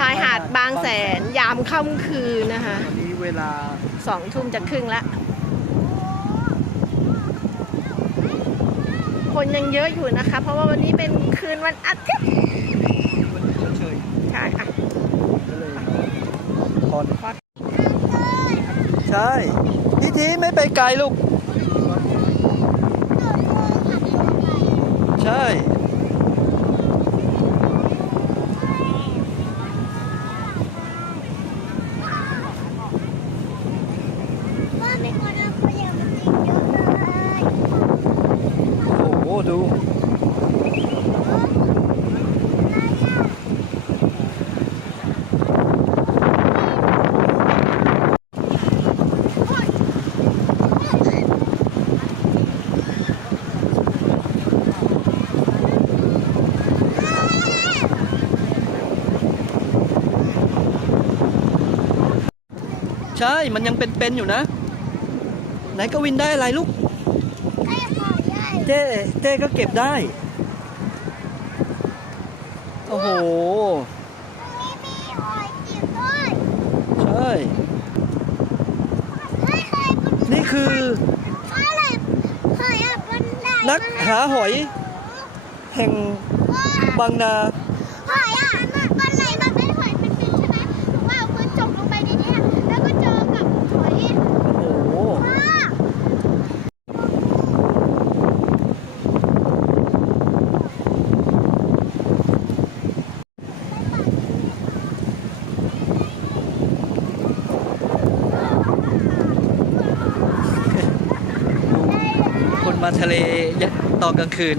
ชายหาดบางแสนยามค่ำคืนนะคะวันนี้เวลาสองทุ่มจะครึ่งละ คนยังเยอะอยู่นะคะ เพราะว่าวันนี้เป็นคืนวันอาทิตย์วันนี้เฉยใช่ค่ะๆก็เลยพอนใช่ พี่ทีไม่ไปไกลลูก ใช่ ว่ามีคนเอาขยะมาทิ้งเยอะเลย โอ้โหดูใช่ มันยังเป็นๆอยู่นะ นกวินได้อะไรลูกไอ้ขอใหญ่เต้เต้ก็เก็บได้ โอ้โหมีมีหอยจิ๋วด้วยใช่เฮ้ยเคยคุณนี่คืออะไรหอยอะบันไดนักหาหอย แห่งบางนาหอยอะบันไดมันเป็นหอยเป็นๆใช่ไหมหนูว่าเอามือจมลงไปในนี้แล้วก็เจอกับหอย โอ้โห ว้า คน มาทะเลตอนกลางคืน